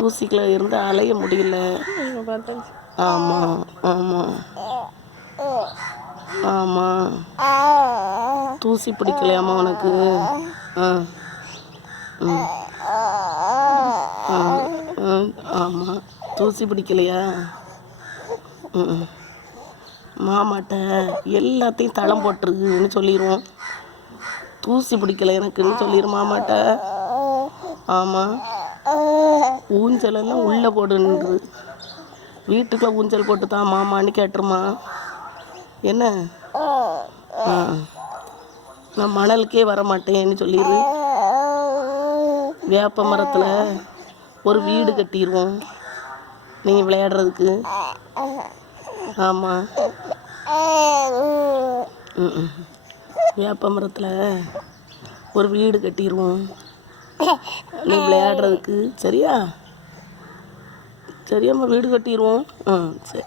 தூசிக்குள்ள இருந்து அலைய முடியல. ஆமாம் ஆமாம் ஆமாம். தூசி பிடிக்கலையாம்மா உனக்கு? ஆ ம் ஆமாம். தூசி பிடிக்கலையா? ம் மாமாட்ட எல்லாத்தையும் தளம் போட்டுருக்குன்னு சொல்லிடுவோம். தூசி பிடிக்கல எனக்குன்னு சொல்லிடு மாமாட்ட. ஆமாம். ஊஞ்சலெல்லாம் உள்ளே போடுன்றது. வீட்டுக்குள்ளே ஊஞ்சல் போட்டு தான் மாமான்னு கேட்டுருமா. என்ன? ஆ நான் மணலுக்கே வர மாட்டேன்னு சொல்லிடு. வேப்ப மரத்தில் ஒரு வீடு கட்டிடுவோம் நீ விளையாடுறதுக்கு. ஆமாம். வேப்ப மரத்தில் ஒரு வீடு கட்டிடுவோம் நீ விளையாடுறதுக்கு. சரியா? சரியாம்மா, வீடு கட்டிடுவோம். சரி.